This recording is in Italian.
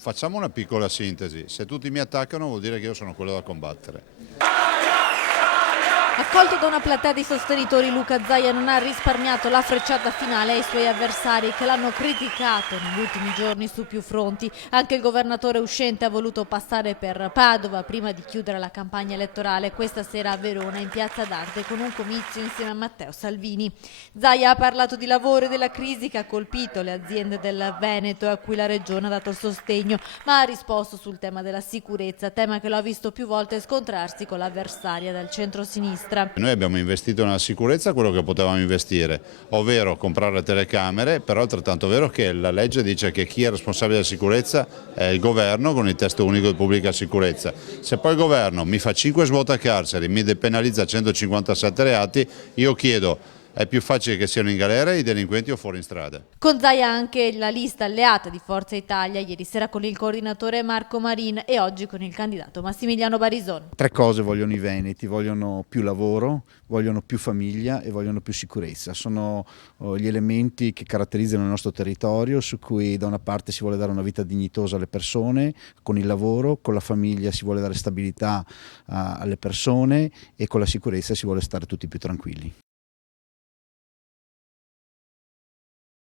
facciamo una piccola sintesi. Se tutti mi attaccano vuol dire che io sono quello da combattere. Accolto da una platea di sostenitori, Luca Zaia non ha risparmiato la frecciata finale ai suoi avversari che l'hanno criticato negli ultimi giorni su più fronti. Anche il governatore uscente ha voluto passare per Padova prima di chiudere la campagna elettorale questa sera a Verona in Piazza d'Arte con un comizio insieme a Matteo Salvini. Zaia ha parlato di lavoro e della crisi che ha colpito le aziende del Veneto e a cui la regione ha dato il sostegno, ma ha risposto sul tema della sicurezza, tema che lo ha visto più volte scontrarsi con l'avversaria del centro-sinistra. Noi abbiamo investito nella sicurezza quello che potevamo investire, ovvero comprare telecamere, però è altrettanto vero che la legge dice che chi è responsabile della sicurezza è il governo con il testo unico di pubblica sicurezza. Se poi il governo mi fa 5 svuotacarceri, mi depenalizza 157 reati, io chiedo: è più facile che siano in galera i delinquenti o fuori in strada? Con Zaia anche la lista alleata di Forza Italia, ieri sera con il coordinatore Marco Marin e oggi con il candidato Massimiliano Barison. 3 cose vogliono i veneti: vogliono più lavoro, vogliono più famiglia e vogliono più sicurezza. Sono gli elementi che caratterizzano il nostro territorio, su cui da una parte si vuole dare una vita dignitosa alle persone, con il lavoro, con la famiglia si vuole dare stabilità alle persone e con la sicurezza si vuole stare tutti più tranquilli.